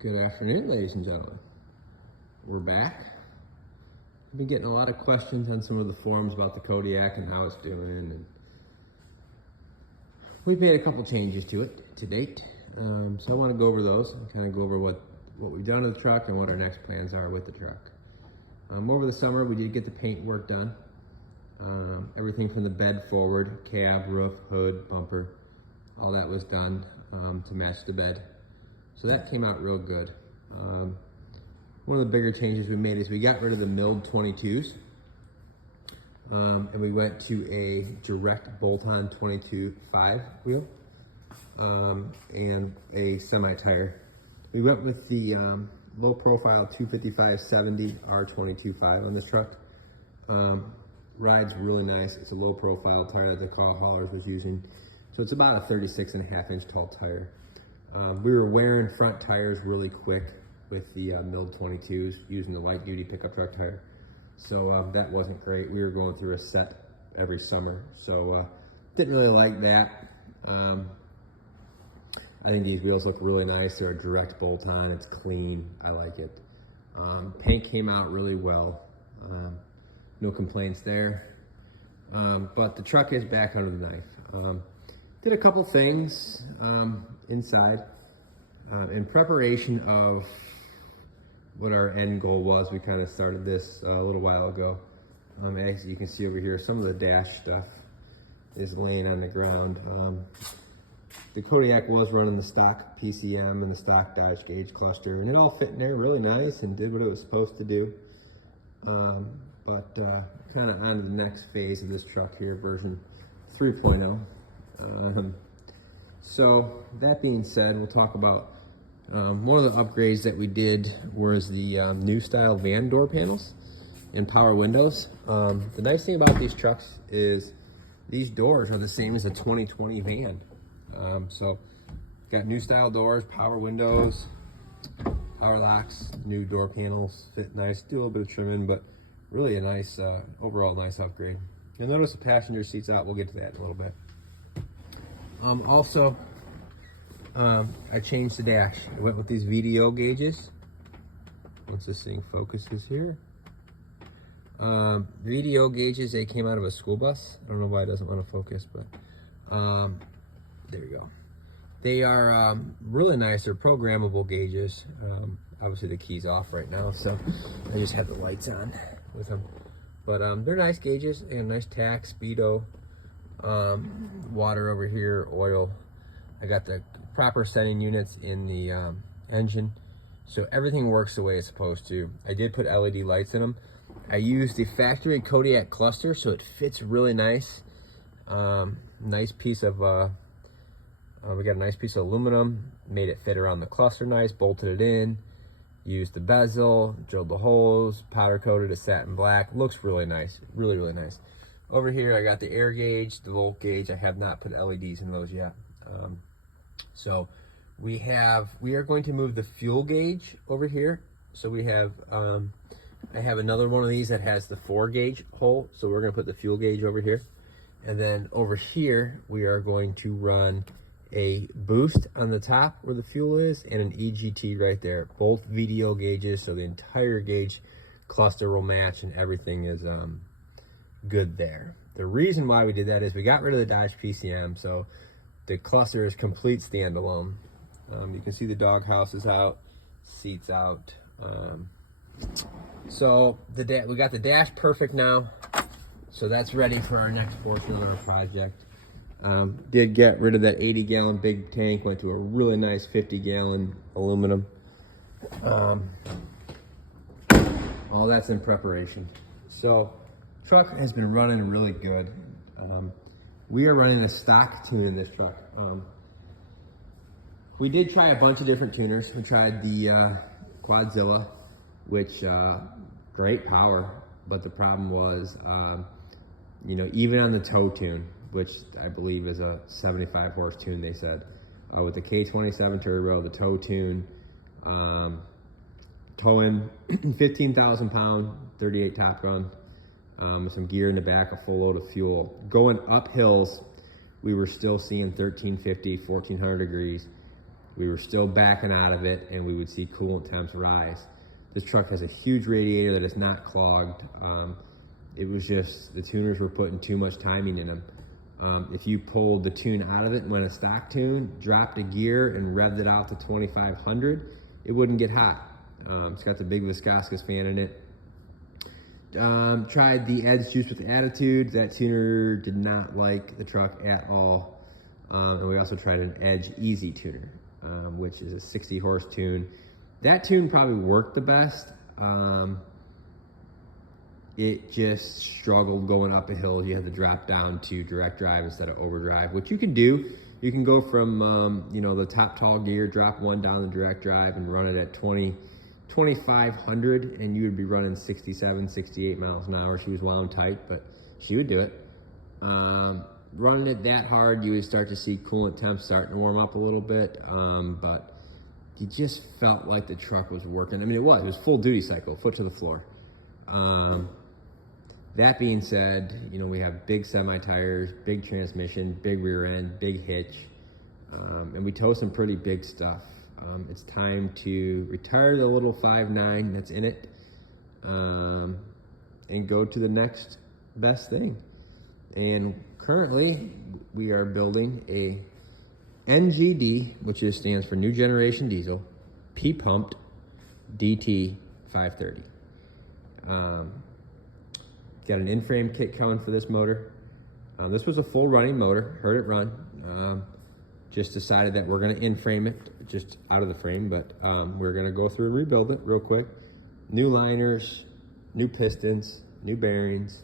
Good afternoon, ladies and gentlemen. We're back. I've been getting a lot of questions on some of the forums about the Kodiak and how it's doing, and we've made a couple changes to it to date. So I want to go over those and kind of go over what we've done to the truck and what our next plans are with the truck. Over the summer, we did get the paint work done. Everything from the bed forward, cab, roof, hood, bumper, all that was done to match the bed. So that came out real good. One of the bigger changes we made is we got rid of the milled 22s and we went to a direct bolt-on 22.5 wheel and a semi-tire. We went with the low profile 255/70 R22.5 on this truck. Rides really nice. It's a low profile tire that the car haulers was using. So it's about a 36.5 inch tall tire. We were wearing front tires really quick with the milled 22s using the light duty pickup truck tire. So that wasn't great. We were going through a set every summer. So didn't really like that. I think these wheels look really nice. They're a direct bolt on. It's clean. I like it. Paint came out really well. No complaints there. But the truck is back under the knife. Did a couple things inside in preparation of what our end goal was. We kind of started this a little while ago. As you can see over here, some of the dash stuff is laying on the ground. The Kodiak was running the stock PCM and the stock Dodge gauge cluster, and it all fit in there really nice and did what it was supposed to do. But kind of on to the next phase of this truck here, version 3.0. So that being said, we'll talk about one of the upgrades that we did was the new style van door panels and power windows. The nice thing about these trucks is these doors are the same as a 2020 van. So got new style doors, power windows, power locks, new door panels, fit nice, do a little bit of trimming, but really a nice, overall nice upgrade. You'll notice the passenger seats out. We'll get to that in a little bit. Also, I changed the dash. I went with these VDO gauges. Once this thing focuses here. VDO gauges, they came out of a school bus. I don't know why it doesn't want to focus, but there we go. They are really nice. They're programmable gauges. Obviously the key's off right now, so I just have the lights on with them. But they're nice gauges and nice tack, speedo. Water over here, oil. I got the proper setting units in the engine, so everything works the way it's supposed to. I did put LED lights in them. I used the factory Kodiak cluster, so it fits really nice. Nice piece of we got a nice piece of aluminum, made it fit around the cluster nice, bolted it in, used the bezel, drilled the holes, powder coated it satin black. Looks really nice, really nice. Over here, I got the air gauge, the volt gauge. I have not put LEDs in those yet. So we are going to move the fuel gauge over here. So we have, I have another one of these that has the 4 gauge hole. So we're gonna put the fuel gauge over here. And then over here, we are going to run a boost on the top where the fuel is and an EGT right there. Both VDO gauges, so the entire gauge cluster will match and everything is, good there. The reason why we did that is we got rid of the Dodge PCM, so the cluster is complete standalone. You can see the dog house is out, seats out. So we got the dash perfect now, so that's ready for our next portion of our project. Did get rid of that 80-gallon big tank, went to a really nice 50-gallon aluminum. All that's in preparation. So truck has been running really good. We are running a stock tune in this truck. We did try a bunch of different tuners. We tried the Quadzilla, which great power, but the problem was, you know, even on the tow tune, which I believe is a 75 horse tune, they said, with the K27 turbo, the tow tune, towing 15,000 pound, 38 Top Gun. Some gear in the back, a full load of fuel. Going up hills, we were still seeing 1350, 1400 degrees. we were still backing out of it, and we would see coolant temps rise. This truck has a huge radiator that is not clogged. It was just the tuners were putting too much timing in them. If you pulled the tune out of it and went a stock tune, dropped a gear and revved it out to 2500, it wouldn't get hot. It's got the big Viscoscus fan in it. Tried the Edge Juice with Attitude. That tuner did not like the truck at all. And we also tried an Edge Easy tuner, which is a 60 horse tune. That tune probably worked the best. It just struggled going up a hill. You had to drop down to direct drive instead of overdrive, which you can do. You can go from the top tall gear, drop one down the direct drive and run it at 2500, and you would be running 67, 68 miles an hour. She was wound tight, but she would do it. Running it that hard, you would start to see coolant temps starting to warm up a little bit, but you just felt like the truck was working. I mean, it was full duty cycle, foot to the floor. That being said, we have big semi tires, big transmission, big rear end, big hitch, and we tow some pretty big stuff. It's time to retire the little 5.9 that's in it, and go to the next best thing. And currently, we are building a NGD, which stands for New Generation Diesel, P-pumped dt530. Got an in-frame kit coming for this motor. This was a full running motor, heard it run. Just decided that we're gonna in-frame it, just out of the frame, but we're gonna go through and rebuild it real quick. New liners, new pistons, new bearings,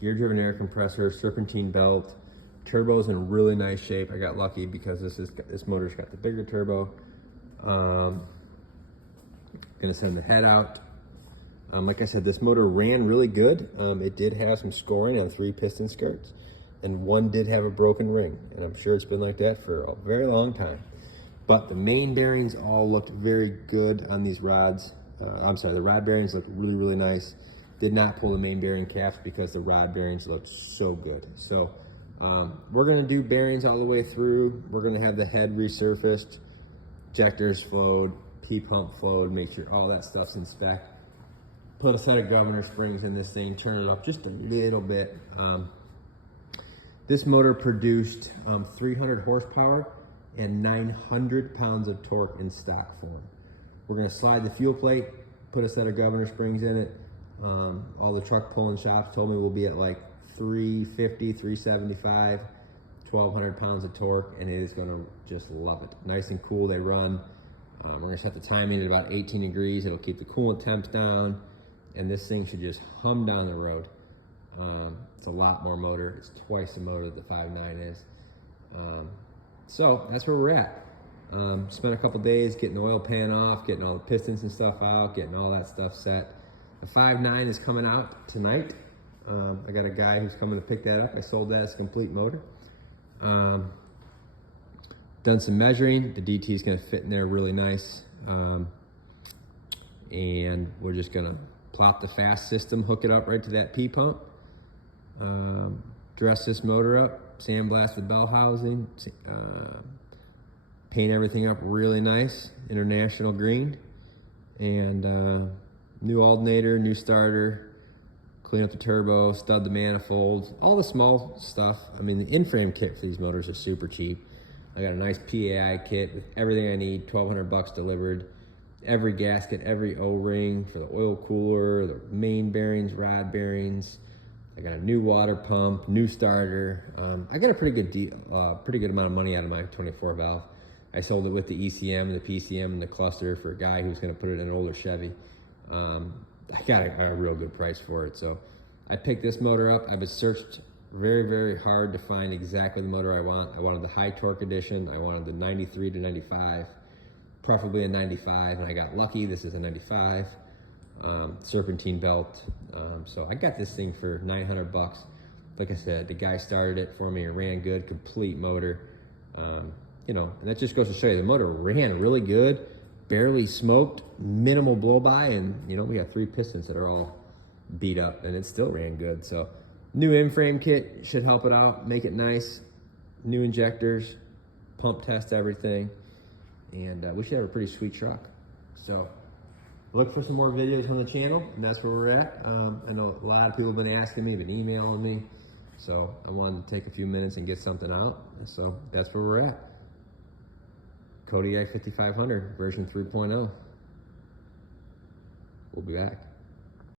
gear-driven air compressor, serpentine belt, turbo's in really nice shape. I got lucky because this motor's got the bigger turbo. Gonna send the head out. Like I said, this motor ran really good. It did have some scoring on 3 piston skirts, and one did have a broken ring, and I'm sure it's been like that for a very long time. But the main bearings all looked very good on these rods. The rod bearings looked really, really nice. Did not pull the main bearing caps because the rod bearings looked so good. So we're gonna do bearings all the way through. We're gonna have the head resurfaced, injectors flowed, P-pump flowed, make sure all that stuff's in spec. Put a set of governor springs in this thing, turn it up just a little bit. This motor produced 300 horsepower and 900 pounds of torque in stock form. We're gonna slide the fuel plate, put a set of governor springs in it. All the truck pulling shops told me we'll be at like 350, 375, 1,200 pounds of torque, and it is gonna just love it. Nice and cool, they run. We're gonna set the timing at about 18 degrees. It'll keep the coolant temps down, and this thing should just hum down the road. It's a lot more motor. It's twice the motor that the 5.9 is. So that's where we're at. Spent a couple days getting the oil pan off, getting all the pistons and stuff out, getting all that stuff set. The 5.9 is coming out tonight. I got a guy who's coming to pick that up. I sold that as a complete motor. Done some measuring. The DT is going to fit in there really nice. And we're just going to plop the fast system, hook it up right to that P-pump. Dress this motor up, sandblast the bell housing, paint everything up really nice, international green, and new alternator, new starter, clean up the turbo, stud the manifolds, all the small stuff. I mean, the in-frame kit for these motors are super cheap. I got a nice PAI kit with everything I need, 1,200 bucks delivered. Every gasket, every O-ring for the oil cooler, the main bearings, rod bearings. I got a new water pump, new starter. I got a pretty good amount of money out of my 24 valve. I sold it with the ECM, the PCM, and the cluster for a guy who's going to put it in an older Chevy. I got a real good price for it. So I picked this motor up. I've searched very, very hard to find exactly the motor I want. I wanted the high torque edition. I wanted the 93 to 95, preferably a 95, and I got lucky. This is a 95. Serpentine belt. So I got this thing for 900 bucks. Like I said, the guy started it for me. It ran good, complete motor. And that just goes to show you the motor ran really good, barely smoked, minimal blow by, and we got 3 pistons that are all beat up, and it still ran good. So new in-frame kit should help it out, make it nice. New injectors, pump test everything, and we should have a pretty sweet truck. So look for some more videos on the channel, and that's where we're at. I know a lot of people have been asking me, been emailing me, so I wanted to take a few minutes and get something out. So that's where we're at. Kodiak 5500 version 3.0. We'll be back.